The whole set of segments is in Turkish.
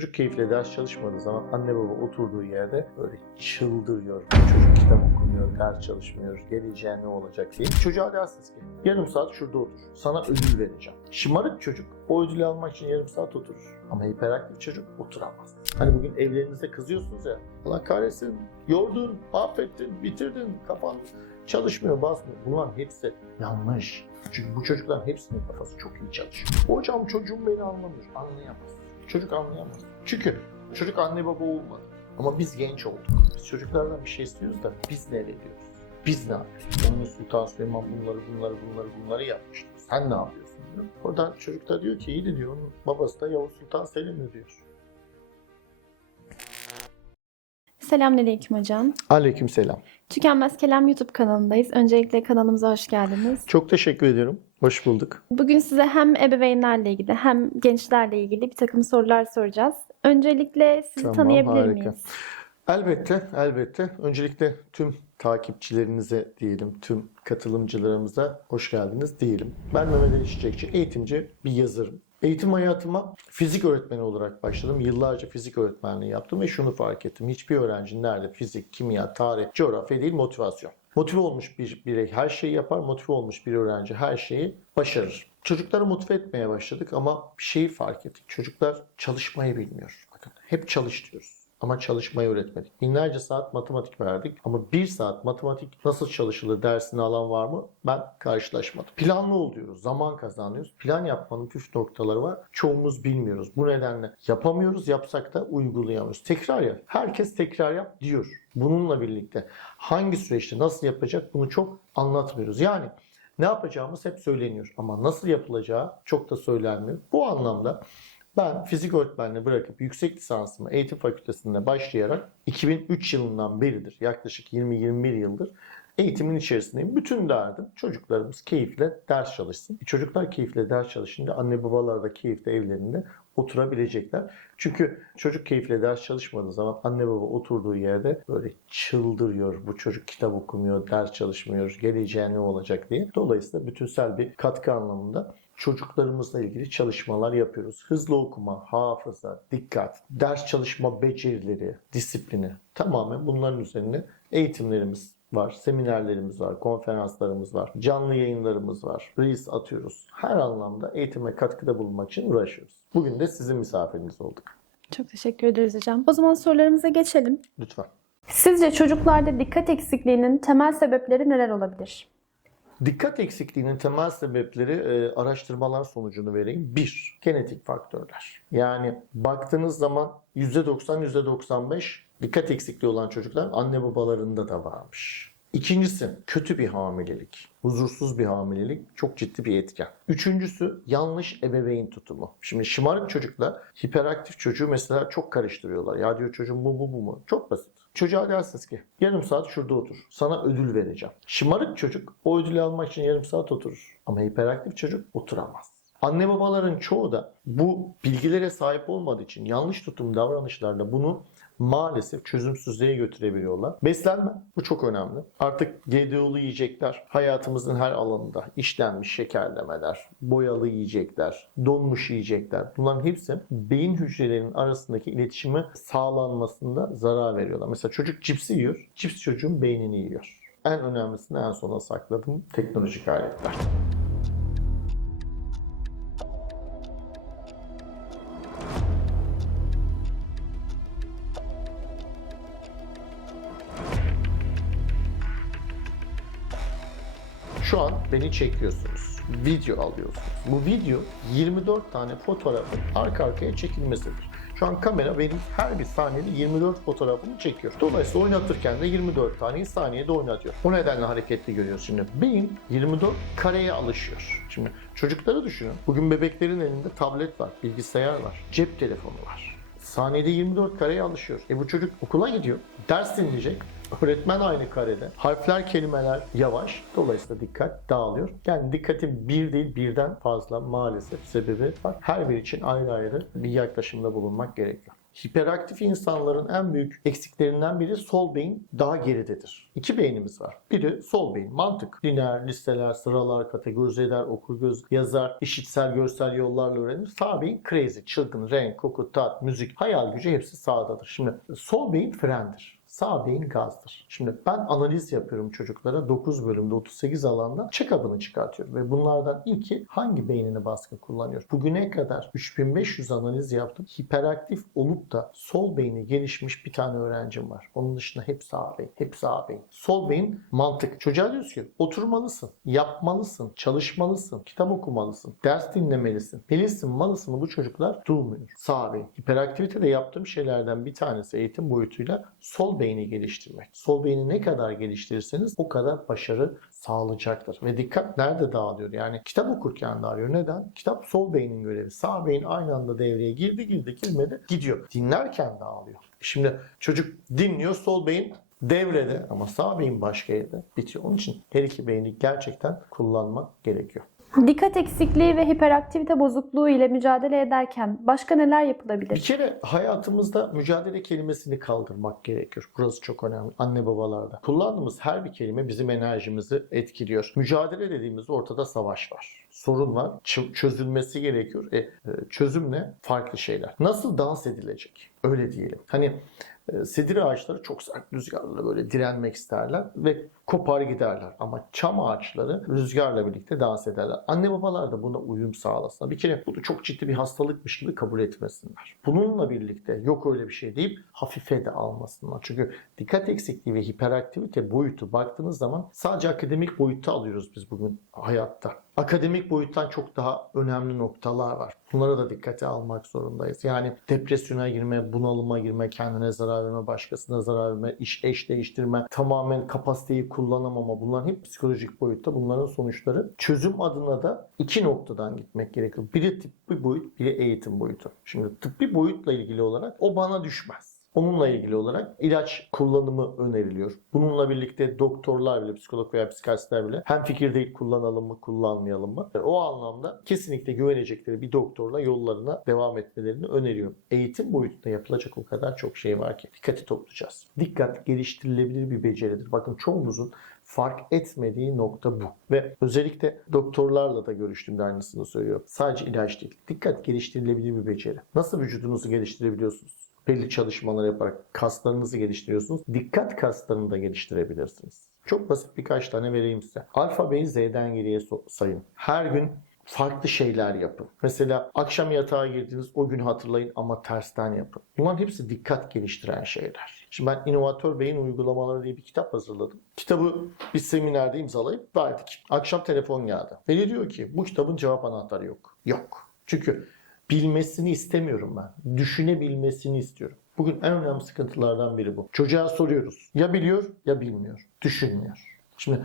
Çocuk keyifle ders çalışmadığı zaman anne baba oturduğu yerde böyle çıldırıyor. Çocuk kitap okumuyor, ders çalışmıyor, geleceği ne olacak diye. Çocuğa dersiniz ki yarım saat şurada otur. Sana ödül vereceğim. Şımarık çocuk o ödülü almak için yarım saat oturur. Ama hiperaktif çocuk oturamaz. Hani bugün evlerinizde kızıyorsunuz ya. Allah kahretsin, yordun, affettin, bitirdin, kafan çalışmıyor, basmıyor. Bunların hepsi yanlış. Çünkü bu çocukların hepsinin kafası çok iyi çalışıyor. Hocam çocuğum beni anlamıyor. Anlayamaz. Çocuk anlayamaz. Çünkü çocuk anne baba olmadı. Ama biz genç olduk. Biz çocuklardan bir şey istiyoruz da biz ne ediyoruz? Biz ne yapıyoruz? Onun Sultan Süleyman bunları bunları bunları bunları yapmıştı. Sen ne yapıyorsun diyor. Oradan çocuk da diyor ki iyi de diyor. Onun babası da Yavuz Sultan Selim'di diyor. Selamünaleyküm hocam. Aleyküm selam. Tükenmez Kelam YouTube kanalındayız. Öncelikle kanalımıza hoş geldiniz. Çok teşekkür ediyorum. Hoş bulduk. Bugün size hem ebeveynlerle ilgili hem gençlerle ilgili bir takım sorular soracağız. Öncelikle sizi Tamam, tanıyabilir harika. miyiz? Elbette, elbette. Öncelikle tüm takipçilerinize diyelim, tüm katılımcılarımıza hoş geldiniz diyelim. Ben Mehmet Ali Çiçekçi, eğitimci, bir yazarım. Eğitim hayatıma fizik öğretmeni olarak başladım. Yıllarca fizik öğretmenliği yaptım ve şunu fark ettim. Hiçbir öğrenci nerede fizik, kimya, tarih, coğrafya değil motivasyon. Motive olmuş bir birey her şeyi yapar, motive olmuş bir öğrenci her şeyi başarır. Çocukları motive etmeye başladık ama bir şeyi fark ettik. Çocuklar çalışmayı bilmiyor. Bakın hep çalış diyoruz. Ama çalışmayı öğretmedik. Binlerce saat matematik verdik ama bir saat matematik nasıl çalışılır dersini alan var mı? Ben karşılaşmadım. Planlı ol diyoruz. Zaman kazanıyoruz. Plan yapmanın püf noktaları var. Çoğumuz bilmiyoruz. Bu nedenle yapamıyoruz. Yapsak da uygulayamıyoruz. Tekrar yap. Herkes tekrar yap diyor. Bununla birlikte hangi süreçte nasıl yapacak bunu çok anlatmıyoruz. Yani ne yapacağımız hep söyleniyor ama nasıl yapılacağı çok da söylenmiyor. Bu anlamda ben fizik öğretmenliği bırakıp yüksek lisansımı eğitim fakültesinde başlayarak 2003 yılından beridir yaklaşık 20-21 yıldır eğitimin içerisindeyim. Bütün derdim çocuklarımız keyifle ders çalışsın. E, Çocuklar keyifle ders çalışınca anne babalar da keyifle evlerinde oturabilecekler. Çünkü çocuk keyifle ders çalışmadığı zaman anne baba oturduğu yerde böyle çıldırıyor. Bu çocuk kitap okumuyor, ders çalışmıyor, geleceği ne olacak diye. Dolayısıyla bütünsel bir katkı anlamında çocuklarımızla ilgili çalışmalar yapıyoruz. Hızlı okuma, hafıza, dikkat, ders çalışma becerileri, disiplini tamamen bunların üzerine eğitimlerimiz var, seminerlerimiz var, konferanslarımız var, canlı yayınlarımız var, reels atıyoruz. Her anlamda eğitime katkıda bulunmak için uğraşıyoruz. Bugün de sizin misafiriniz olduk. Çok teşekkür ederiz hocam. O zaman sorularımıza geçelim. Lütfen. Sizce çocuklarda dikkat eksikliğinin temel sebepleri neler olabilir? Dikkat eksikliğinin temel sebepleri e, araştırmalar sonucunu vereyim. Bir, genetik faktörler. Yani baktığınız zaman %90, %95 dikkat eksikliği olan çocuklar anne babalarında da varmış. İkincisi kötü bir hamilelik, huzursuz bir hamilelik çok ciddi bir etken. Üçüncüsü yanlış ebeveyn tutumu. Şimdi şımarık çocuklar hiperaktif çocuğu mesela çok karıştırıyorlar. Ya diyor çocuğum bu bu bu mu? Çok basit. Çocuğa dersiniz ki yarım saat şurada otur. Sana ödül vereceğim. Şımarık çocuk o ödülü almak için yarım saat oturur. Ama hiperaktif çocuk oturamaz. Anne babaların çoğu da bu bilgilere sahip olmadığı için yanlış tutum davranışlarla bunu maalesef çözümsüzlüğe götürebiliyorlar. Beslenme bu çok önemli. Artık GDO'lu yiyecekler hayatımızın her alanında işlenmiş şekerlemeler, boyalı yiyecekler, donmuş yiyecekler bunların hepsi beyin hücrelerinin arasındaki iletişimi sağlanmasında zarar veriyorlar. Mesela çocuk cipsi yiyor, cips çocuğun beynini yiyor. En önemlisini en sona sakladım teknolojik aletler. Beni çekiyorsunuz. Video alıyorsunuz. Bu video 24 tane fotoğrafın arka arkaya çekilmesidir. Şu an kamera benim her bir saniyede 24 fotoğrafımı çekiyor. Dolayısıyla oynatırken de 24 taneyi saniyede oynatıyor. O nedenle hareketli görüyoruz. Şimdi beyin 24 kareye alışıyor. Şimdi çocukları düşünün. Bugün bebeklerin elinde tablet var, bilgisayar var, cep telefonu var. Saniyede 24 kareye alışıyor. E bu çocuk okula gidiyor. Ders dinleyecek. Öğretmen aynı karede. Harfler, kelimeler yavaş. Dolayısıyla dikkat dağılıyor. Yani dikkatin bir değil birden fazla maalesef sebebi var. Her bir için ayrı ayrı bir yaklaşımda bulunmak gerekiyor. Hiperaktif insanların en büyük eksiklerinden biri sol beyin daha geridedir. İki beynimiz var. Biri sol beyin, mantık. Lineer, listeler, sıralar, kategorize eder, okur, göz, yazar, işitsel, görsel yollarla öğrenir. Sağ beyin crazy, çılgın, renk, koku, tat, müzik, hayal gücü hepsi sağdadır. Şimdi sol beyin frendir. Sağ beyin gazdır. Şimdi ben analiz yapıyorum çocuklara 9 bölümde 38 alanda check-up'ını çıkartıyorum. Ve bunlardan ilki hangi beynini baskın kullanıyor? Bugüne kadar 3500 analiz yaptım. Hiperaktif olup da sol beyni gelişmiş bir tane öğrencim var. Onun dışında hep sağ beyin. Hep sağ beyin. Sol beyin mantık. Çocuğa diyoruz ki oturmalısın, yapmalısın, çalışmalısın, kitap okumalısın, ders dinlemelisin. Delisin, malısın bu çocuklar durmuyor. Sağ beyin. Hiperaktivitede yaptığım şeylerden bir tanesi eğitim boyutuyla sol beyni geliştirmek. Sol beyni ne kadar geliştirirseniz o kadar başarı sağlayacaktır. Ve dikkat nerede dağılıyor? Yani kitap okurken dağılıyor. Neden? Kitap sol beynin görevi. Sağ beyin aynı anda devreye girdi girdi girmedi gidiyor. Dinlerken dağılıyor. Şimdi çocuk dinliyor sol beyin devrede ama sağ beyin başka yerde bitiyor. Onun için her iki beyni gerçekten kullanmak gerekiyor. Dikkat eksikliği ve hiperaktivite bozukluğu ile mücadele ederken başka neler Bir yapılabilir? kere hayatımızda mücadele kelimesini kaldırmak gerekiyor. Burası çok önemli. Anne babalarda. Kullandığımız her bir kelime bizim enerjimizi etkiliyor. Mücadele dediğimizde ortada savaş var. Sorun var. ç- çözülmesi gerekiyor. E, e, çözüm ne? Farklı şeyler. Nasıl dans edilecek? Öyle diyelim. Hani e, sedir ağaçları çok sert rüzgarla böyle direnmek isterler ve kopar giderler. Ama çam ağaçları rüzgarla birlikte dans ederler. Anne babalar da buna uyum sağlasın. Bir kere bunu çok ciddi bir hastalıkmış gibi kabul etmesinler. Bununla birlikte yok öyle bir şey deyip hafife de almasınlar. Çünkü dikkat eksikliği ve hiperaktivite boyutu baktığınız zaman sadece akademik boyutta alıyoruz biz bugün hayatta. Akademik boyuttan çok daha önemli noktalar var. Bunlara da dikkate almak zorundayız. Yani depresyona girme, bunalıma girme, kendine zarar verme, başkasına zarar verme, iş eş değiştirme, tamamen kapasiteyi kullanamama bunlar hep psikolojik boyutta. Bunların sonuçları çözüm adına da iki noktadan gitmek gerekiyor. Biri tıbbi boyut, biri eğitim boyutu. Şimdi tıbbi boyutla ilgili olarak o bana düşmez. Onunla ilgili olarak ilaç kullanımı öneriliyor. Bununla birlikte doktorlar bile, psikolog veya psikiyatristler bile hem fikir değil kullanalım mı, kullanmayalım mı? O anlamda kesinlikle güvenecekleri bir doktorla yollarına devam etmelerini öneriyorum. Eğitim boyutunda yapılacak o kadar çok şey var ki dikkati toplayacağız. Dikkat geliştirilebilir bir beceridir. Bakın çoğumuzun fark etmediği nokta bu. Ve özellikle doktorlarla da görüştüğümde aynısını söylüyorum. Sadece ilaç değil. Dikkat geliştirilebilir bir beceri. Nasıl vücudunuzu geliştirebiliyorsunuz? Belli çalışmalar yaparak kaslarınızı geliştiriyorsunuz. Dikkat kaslarını da geliştirebilirsiniz. Çok basit birkaç tane vereyim size. Alfabeyi Z'den geriye sayın. Her gün farklı şeyler yapın. Mesela akşam yatağa girdiğiniz o gün hatırlayın ama tersten yapın. Bunların hepsi dikkat geliştiren şeyler. Şimdi ben İnovatör Beyin Uygulamaları diye bir kitap hazırladım. Kitabı bir seminerde imzalayıp verdik. Akşam telefon geldi. Veli diyor ki bu kitabın cevap anahtarı yok. Yok. Çünkü bilmesini istemiyorum ben. Düşünebilmesini istiyorum. Bugün en önemli sıkıntılardan biri bu. Çocuğa soruyoruz. Ya biliyor ya bilmiyor. Düşünmüyor. Şimdi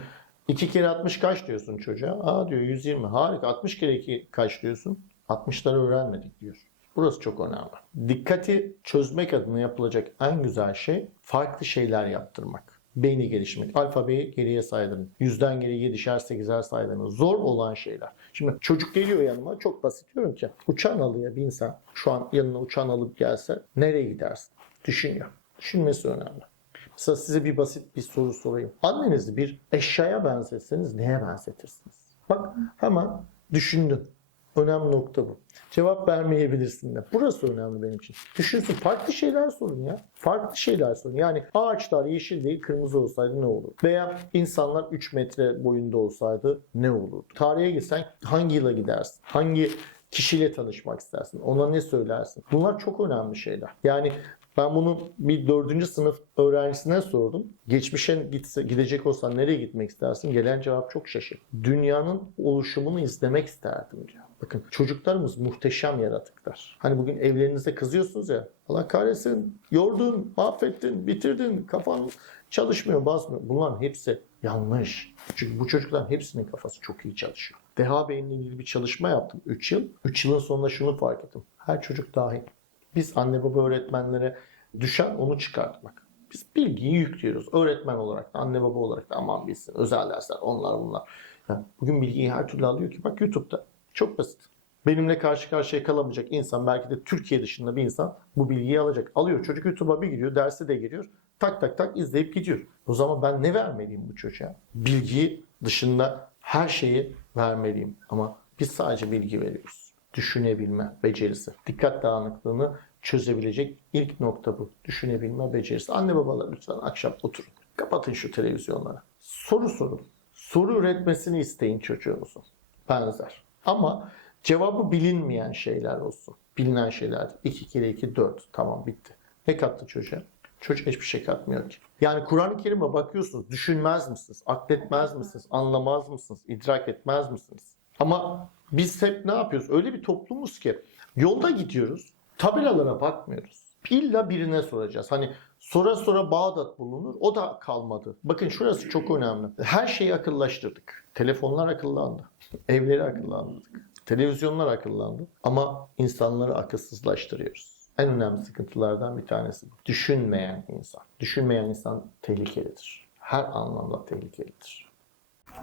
2 kere 60 kaç diyorsun çocuğa? Aa diyor 120. Harika. 60 kere 2 kaç diyorsun? 60'ları öğrenmedik diyor. Burası çok önemli. Dikkati çözmek adına yapılacak en güzel şey farklı şeyler yaptırmak. Beyni gelişmek. Alfabeyi geriye saydırın. Yüzden geri yedişer sekizler saydırın. Zor olan şeyler. Şimdi çocuk geliyor yanıma çok basit diyorum ki uçan alıya bir insan şu an yanına uçan alıp gelse nereye gidersin? Düşünüyor. Düşünmesi önemli. Mesela size bir basit bir soru sorayım. Annenizi bir eşyaya benzetseniz neye benzetirsiniz? Bak hemen düşündün. Önemli nokta bu. Cevap vermeyebilirsin de. Burası önemli benim için. Düşünsün. Farklı şeyler sorun ya. Farklı şeyler sorun. Yani ağaçlar yeşil değil kırmızı olsaydı ne olur? Veya insanlar 3 metre boyunda olsaydı ne olurdu? Tarihe gitsen hangi yıla gidersin? Hangi kişiyle tanışmak istersin? Ona ne söylersin? Bunlar çok önemli şeyler. Yani ben bunu bir dördüncü sınıf öğrencisine sordum. Geçmişe gitse, gidecek olsan nereye gitmek istersin? Gelen cevap çok şaşırdı. Dünyanın oluşumunu izlemek isterdim diyor. Bakın çocuklarımız muhteşem yaratıklar. Hani bugün evlerinizde kızıyorsunuz ya. Allah kahretsin, yordun, mahvettin, bitirdin, kafan çalışmıyor, basmıyor. Bunların hepsi yanlış. Çünkü bu çocukların hepsinin kafası çok iyi çalışıyor. Deha Bey'inle ilgili bir çalışma yaptım 3 yıl. 3 yılın sonunda şunu fark ettim. Her çocuk dahil. Biz anne baba öğretmenlere düşen onu çıkartmak. Biz bilgiyi yüklüyoruz. Öğretmen olarak da anne baba olarak da aman bilsin. Özel dersler onlar bunlar. Yani bugün bilgiyi her türlü alıyor ki bak YouTube'da. Çok basit. Benimle karşı karşıya kalamayacak insan belki de Türkiye dışında bir insan bu bilgiyi alacak. Alıyor çocuk YouTube'a bir giriyor, derse de giriyor. Tak tak tak izleyip gidiyor. O zaman ben ne vermeliyim bu çocuğa? Bilgiyi dışında her şeyi vermeliyim. Ama biz sadece bilgi veriyoruz. Düşünebilme becerisi. Dikkat dağınıklığını çözebilecek ilk nokta bu. Düşünebilme becerisi. Anne babalar lütfen akşam oturun. Kapatın şu televizyonları. Soru sorun. Soru üretmesini isteyin çocuğunuzun. Benzer. Ama cevabı bilinmeyen şeyler olsun. Bilinen şeyler. 2 kere 2 4. Tamam bitti. Ne kattı çocuğa? Çocuk hiçbir şey katmıyor ki. Yani Kur'an-ı Kerim'e bakıyorsunuz. Düşünmez misiniz? Akletmez misiniz? Anlamaz mısınız? idrak etmez misiniz? Ama biz hep ne yapıyoruz? Öyle bir toplumuz ki yolda gidiyoruz. Tabelalara bakmıyoruz. İlla birine soracağız. Hani sonra sonra Bağdat bulunur. O da kalmadı. Bakın şurası çok önemli. Her şeyi akıllaştırdık. Telefonlar akıllandı. Evleri akıllandırdık. Televizyonlar akıllandı. Ama insanları akılsızlaştırıyoruz. En önemli sıkıntılardan bir tanesi. Düşünmeyen insan. Düşünmeyen insan tehlikelidir. Her anlamda tehlikelidir.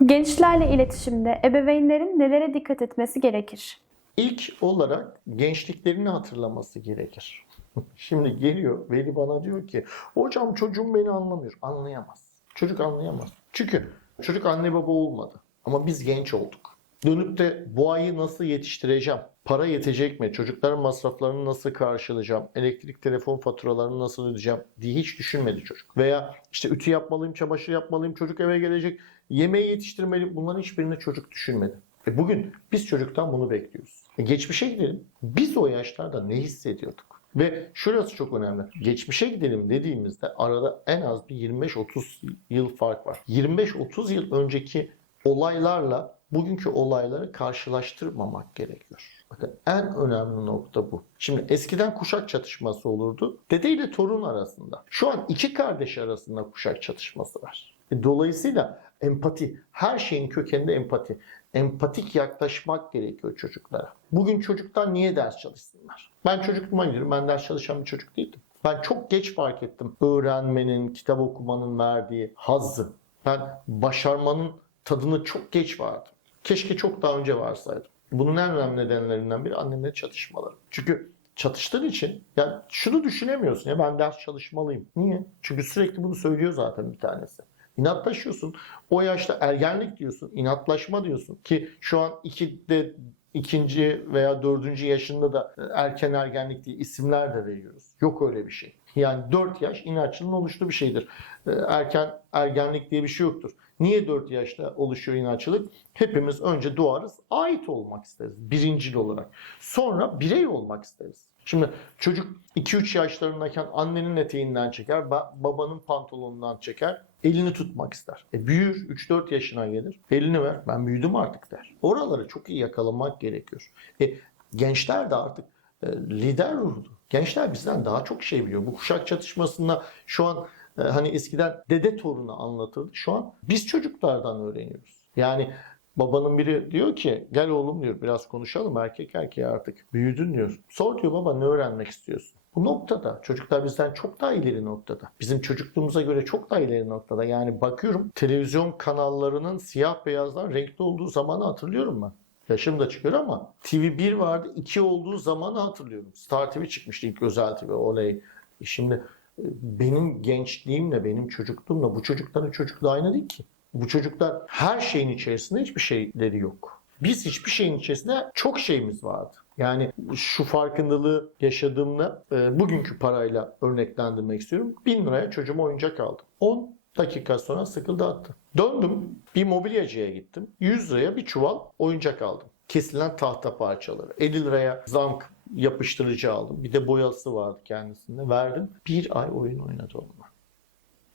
Gençlerle iletişimde ebeveynlerin nelere dikkat etmesi gerekir? İlk olarak gençliklerini hatırlaması gerekir. Şimdi geliyor veli bana diyor ki hocam çocuğum beni anlamıyor. Anlayamaz. Çocuk anlayamaz. Çünkü çocuk anne baba olmadı. Ama biz genç olduk. Dönüp de bu ayı nasıl yetiştireceğim? Para yetecek mi? Çocukların masraflarını nasıl karşılayacağım? Elektrik, telefon faturalarını nasıl ödeyeceğim diye hiç düşünmedi çocuk. Veya işte ütü yapmalıyım, çamaşır yapmalıyım, çocuk eve gelecek, yemeği yetiştirmeliyim. Bunların hiçbirini çocuk düşünmedi. E bugün biz çocuktan bunu bekliyoruz. E geçmişe gidelim. Biz o yaşlarda ne hissediyorduk? Ve şurası çok önemli. Geçmişe gidelim dediğimizde arada en az bir 25-30 yıl fark var. 25-30 yıl önceki olaylarla bugünkü olayları karşılaştırmamak gerekiyor. Bakın en önemli nokta bu. Şimdi eskiden kuşak çatışması olurdu. Dede ile torun arasında. Şu an iki kardeş arasında kuşak çatışması var. E, Dolayısıyla empati, her şeyin kökeninde empati. Empatik yaklaşmak gerekiyor çocuklara. Bugün çocuklar niye ders çalışsınlar? Ben çocukluğuma gidiyorum. Ben ders çalışan bir çocuk değildim. Ben çok geç fark ettim öğrenmenin, kitap okumanın verdiği hazzı. Ben başarmanın tadını çok geç vardım. Keşke çok daha önce varsaydım. Bunun en önemli nedenlerinden biri annemle çatışmaları. Çünkü çatıştığın için yani şunu düşünemiyorsun ya ben ders çalışmalıyım. Niye? Çünkü sürekli bunu söylüyor zaten bir tanesi. İnatlaşıyorsun. O yaşta ergenlik diyorsun, inatlaşma diyorsun ki şu an ikide ikinci veya dördüncü yaşında da erken ergenlik diye isimler de veriyoruz. Yok öyle bir şey. Yani 4 yaş inatçılığın oluştuğu bir şeydir. Ee, Erken ergenlik diye bir şey yoktur. Niye 4 yaşta oluşuyor inatçılık? Hepimiz önce doğarız, ait olmak isteriz birincil olarak. Sonra birey olmak isteriz. Şimdi çocuk 2-3 yaşlarındayken annenin eteğinden çeker, ba- babanın pantolonundan çeker, elini tutmak ister. E büyür, 3-4 yaşına gelir, elini ver, ben büyüdüm artık der. Oraları çok iyi yakalamak gerekiyor. E, gençler de artık e, lider ruhlu. Gençler bizden daha çok şey biliyor. Bu kuşak çatışmasında şu an e, hani eskiden dede torunu anlatıldı. Şu an biz çocuklardan öğreniyoruz. Yani babanın biri diyor ki gel oğlum diyor biraz konuşalım erkek erkeğe artık büyüdün diyor. Sor diyor baba ne öğrenmek istiyorsun? Bu noktada çocuklar bizden çok daha ileri noktada. Bizim çocukluğumuza göre çok daha ileri noktada. Yani bakıyorum televizyon kanallarının siyah beyazdan renkli olduğu zamanı hatırlıyorum ben. Yaşım da çıkıyor ama TV1 vardı 2 olduğu zamanı hatırlıyorum. Star TV çıkmıştı ilk özel TV olay. E Şimdi e, benim gençliğimle benim çocukluğumla bu çocukların çocukluğu aynı değil ki. Bu çocuklar her şeyin içerisinde hiçbir şeyleri yok. Biz hiçbir şeyin içerisinde çok şeyimiz vardı. Yani şu farkındalığı yaşadığımda e, bugünkü parayla örneklendirmek istiyorum. 1000 liraya çocuğuma oyuncak aldım. 10 dakika sonra sıkıldı attı. Döndüm bir mobilyacıya gittim. 100 liraya bir çuval oyuncak aldım. Kesilen tahta parçaları. 50 liraya zank yapıştırıcı aldım. Bir de boyası vardı kendisinde. Verdim. Bir ay oyun oynadı onunla.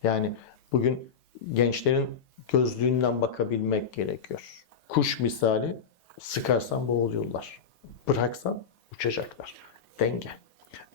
Yani bugün gençlerin gözlüğünden bakabilmek gerekiyor. Kuş misali sıkarsan boğuluyorlar. Bıraksan uçacaklar. Denge.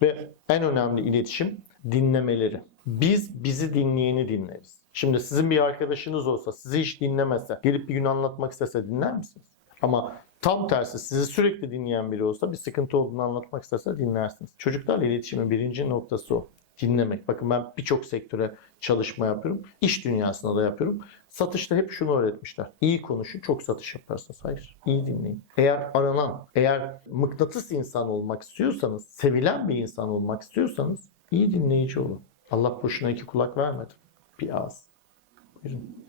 Ve en önemli iletişim dinlemeleri. Biz bizi dinleyeni dinleriz. Şimdi sizin bir arkadaşınız olsa sizi hiç dinlemese, gelip bir gün anlatmak istese dinler misiniz? Ama tam tersi sizi sürekli dinleyen biri olsa bir sıkıntı olduğunu anlatmak istese dinlersiniz. Çocuklarla iletişimin birinci noktası o. dinlemek. Bakın ben birçok sektöre çalışma yapıyorum. İş dünyasında da yapıyorum. Satışta hep şunu öğretmişler. İyi konuşun, çok satış yaparsınız. Hayır, iyi dinleyin. Eğer aranan, eğer mıknatıs insan olmak istiyorsanız, sevilen bir insan olmak istiyorsanız iyi dinleyici olun. Allah boşuna iki kulak vermedi. Bir ağız. Buyurun.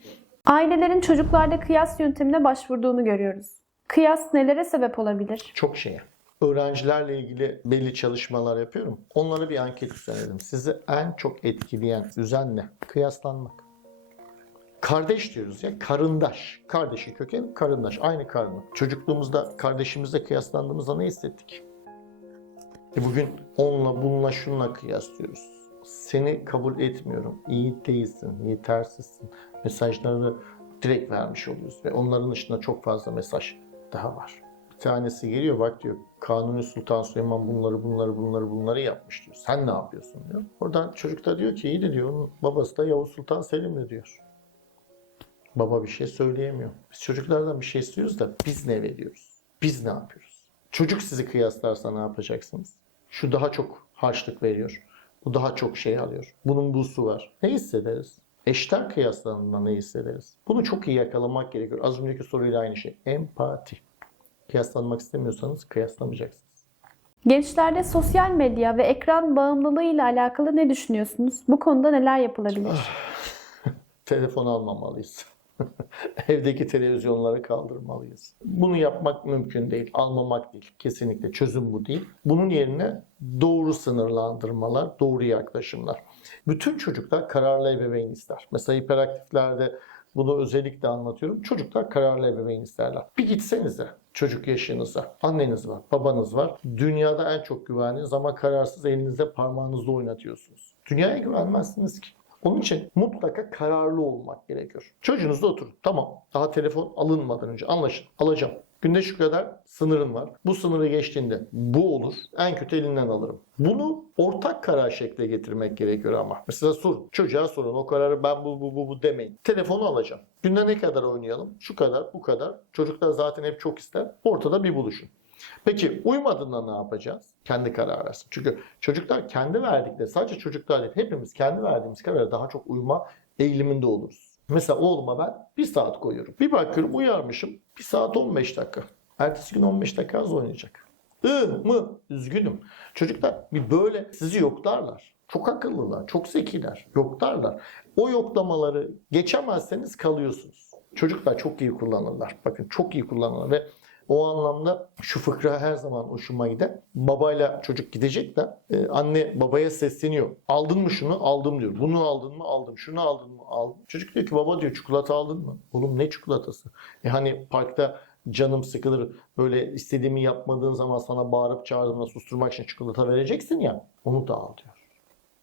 Ailelerin çocuklarda kıyas yöntemine başvurduğunu görüyoruz. Kıyas nelere sebep olabilir? Çok şeye. Öğrencilerle ilgili belli çalışmalar yapıyorum. Onlara bir anket düzenledim. Sizi en çok etkileyen düzen ne? Kıyaslanmak. Kardeş diyoruz ya, karındaş. Kardeşi köken, karındaş. Aynı karnı. Çocukluğumuzda kardeşimizle kıyaslandığımızda ne hissettik? E bugün onunla, bununla, şununla kıyaslıyoruz. Seni kabul etmiyorum. İyi değilsin, yetersizsin. Mesajlarını direkt vermiş oluyoruz. Ve onların dışında çok fazla mesaj daha var. Bir tanesi geliyor bak diyor Kanuni Sultan Süleyman bunları bunları bunları bunları yapmış diyor. Sen ne yapıyorsun diyor. Oradan çocuk da diyor ki iyi de diyor babası da Yavuz Sultan Selim'di diyor. Baba bir şey söyleyemiyor. Biz çocuklardan bir şey istiyoruz da biz ne veriyoruz? Biz ne yapıyoruz? Çocuk sizi kıyaslarsa ne yapacaksınız? Şu daha çok harçlık veriyor. Bu daha çok şey alıyor. Bunun busu var. Ne hissederiz? Eşten kıyaslandığında ne hissederiz? Bunu çok iyi yakalamak gerekiyor. Az önceki soruyla aynı şey. Empati. Kıyaslanmak istemiyorsanız kıyaslamayacaksınız. Gençlerde sosyal medya ve ekran bağımlılığı ile alakalı ne düşünüyorsunuz? Bu konuda neler yapılabilir? Telefon almamalıyız. Evdeki televizyonları kaldırmalıyız. Bunu yapmak mümkün değil. Almamak değil. Kesinlikle çözüm bu değil. Bunun yerine doğru sınırlandırmalar, doğru yaklaşımlar. Bütün çocuklar kararlı ebeveyn ister. Mesela hiperaktiflerde bunu özellikle anlatıyorum. Çocuklar kararlı ebeveyn isterler. Bir gitsenize çocuk yaşınıza. Anneniz var, babanız var. Dünyada en çok güvendiğiniz ama kararsız elinizde parmağınızla oynatıyorsunuz. Dünyaya güvenmezsiniz ki. Onun için mutlaka kararlı olmak gerekiyor. Çocuğunuzla oturun. Tamam. Daha telefon alınmadan önce anlaşın. Alacağım. Günde şu kadar sınırım var. Bu sınırı geçtiğinde bu olur. En kötü elinden alırım. Bunu ortak karar şekle getirmek gerekiyor ama. Mesela sor. Çocuğa sorun. O kararı ben bu bu bu bu demeyin. Telefonu alacağım. Günde ne kadar oynayalım? Şu kadar, bu kadar. Çocuklar zaten hep çok ister. Ortada bir buluşun. Peki uymadığında ne yapacağız? Kendi karar versin. Çünkü çocuklar kendi verdikleri, sadece çocuklar değil, hepimiz kendi verdiğimiz karara daha çok uyma eğiliminde oluruz. Mesela oğluma ben bir saat koyuyorum. Bir bakıyorum uyarmışım. Bir saat 15 dakika. Ertesi gün 15 dakika az oynayacak. I mı? Üzgünüm. Çocuklar bir böyle sizi yoklarlar. Çok akıllılar, çok zekiler. Yoklarlar. O yoklamaları geçemezseniz kalıyorsunuz. Çocuklar çok iyi kullanırlar. Bakın çok iyi kullanırlar ve o anlamda şu fıkra her zaman hoşuma gider. Babayla çocuk gidecek de e, anne babaya sesleniyor. Aldın mı şunu? Aldım diyor. Bunu aldın mı? Aldım. Şunu aldın mı? Aldım. Çocuk diyor ki baba diyor çikolata aldın mı? Oğlum ne çikolatası? E hani parkta canım sıkılır. Böyle istediğimi yapmadığın zaman sana bağırıp çağırdığında susturmak için çikolata vereceksin ya. Onu da al diyor.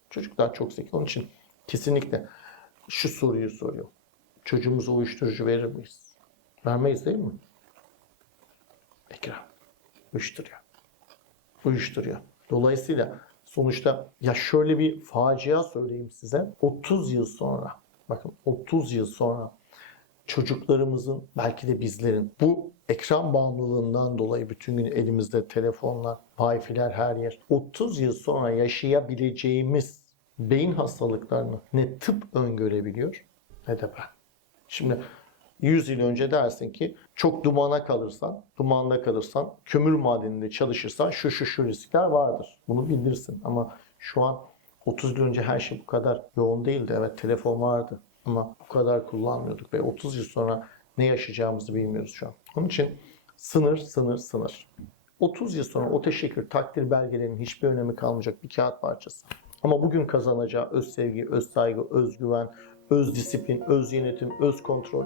Çocuklar çok zeki. Onun için kesinlikle şu soruyu soruyor. Çocuğumuza uyuşturucu verir miyiz? Vermeyiz değil mi? Ekran. Uyuşturuyor. Uyuşturuyor. Dolayısıyla sonuçta ya şöyle bir facia söyleyeyim size. 30 yıl sonra bakın 30 yıl sonra çocuklarımızın belki de bizlerin bu ekran bağımlılığından dolayı bütün gün elimizde telefonlar, wifi'ler her yer. 30 yıl sonra yaşayabileceğimiz beyin hastalıklarını ne tıp öngörebiliyor ne de ben. Şimdi 100 yıl önce dersin ki çok dumana kalırsan, dumanda kalırsan, kömür madeninde çalışırsan şu şu şu riskler vardır. Bunu bilirsin ama şu an 30 yıl önce her şey bu kadar yoğun değildi. Evet telefon vardı ama bu kadar kullanmıyorduk ve 30 yıl sonra ne yaşayacağımızı bilmiyoruz şu an. Onun için sınır, sınır, sınır. 30 yıl sonra o teşekkür, takdir belgelerinin hiçbir önemi kalmayacak bir kağıt parçası. Ama bugün kazanacağı öz sevgi, öz saygı, özgüven, öz disiplin, öz yönetim, öz kontrol.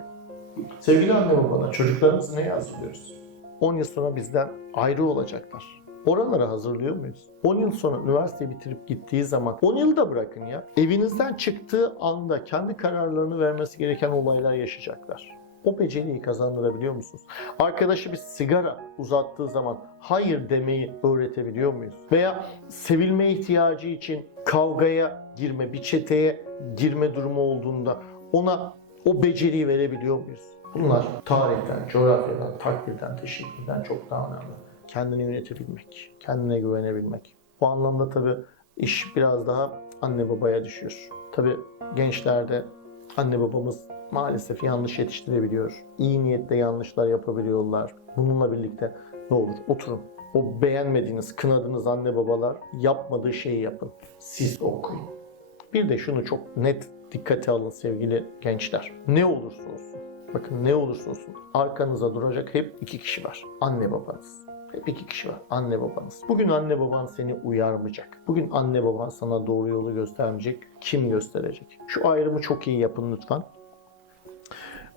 Sevgili anne babana çocuklarımızı neye hazırlıyoruz? 10 yıl sonra bizden ayrı olacaklar. Oralara hazırlıyor muyuz? 10 yıl sonra üniversiteyi bitirip gittiği zaman 10 yıl da bırakın ya. Evinizden çıktığı anda kendi kararlarını vermesi gereken olaylar yaşayacaklar. O beceriyi kazandırabiliyor musunuz? Arkadaşı bir sigara uzattığı zaman hayır demeyi öğretebiliyor muyuz? Veya sevilme ihtiyacı için kavgaya girme, bir çeteye girme durumu olduğunda ona o beceriyi verebiliyor muyuz? Bunlar tarihten, coğrafyadan, takdirden, teşekkürden çok daha önemli. Kendini yönetebilmek, kendine güvenebilmek. Bu anlamda tabii iş biraz daha anne babaya düşüyor. Tabii gençlerde anne babamız maalesef yanlış yetiştirebiliyor. İyi niyetle yanlışlar yapabiliyorlar. Bununla birlikte ne olur oturun. O beğenmediğiniz, kınadığınız anne babalar yapmadığı şeyi yapın. Siz okuyun. Bir de şunu çok net dikkate alın sevgili gençler. Ne olursa olsun. Bakın ne olursa olsun arkanıza duracak hep iki kişi var. Anne babanız. Hep iki kişi var. Anne babanız. Bugün anne baban seni uyarmayacak. Bugün anne baban sana doğru yolu göstermeyecek. Kim gösterecek? Şu ayrımı çok iyi yapın lütfen.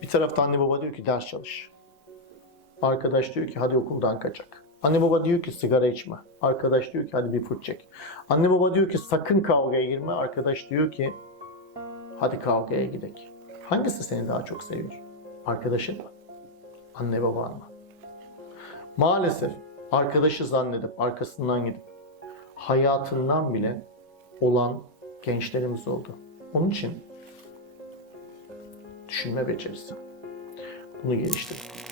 Bir tarafta anne baba diyor ki ders çalış. Arkadaş diyor ki hadi okuldan kaçak. Anne baba diyor ki sigara içme. Arkadaş diyor ki hadi bir fırt çek. Anne baba diyor ki sakın kavgaya girme. Arkadaş diyor ki hadi kavgaya gidelim. Hangisi seni daha çok seviyor? Arkadaşın mı? Anne baban mı? Maalesef arkadaşı zannedip arkasından gidip hayatından bile olan gençlerimiz oldu. Onun için düşünme becerisi. Bunu geliştirin.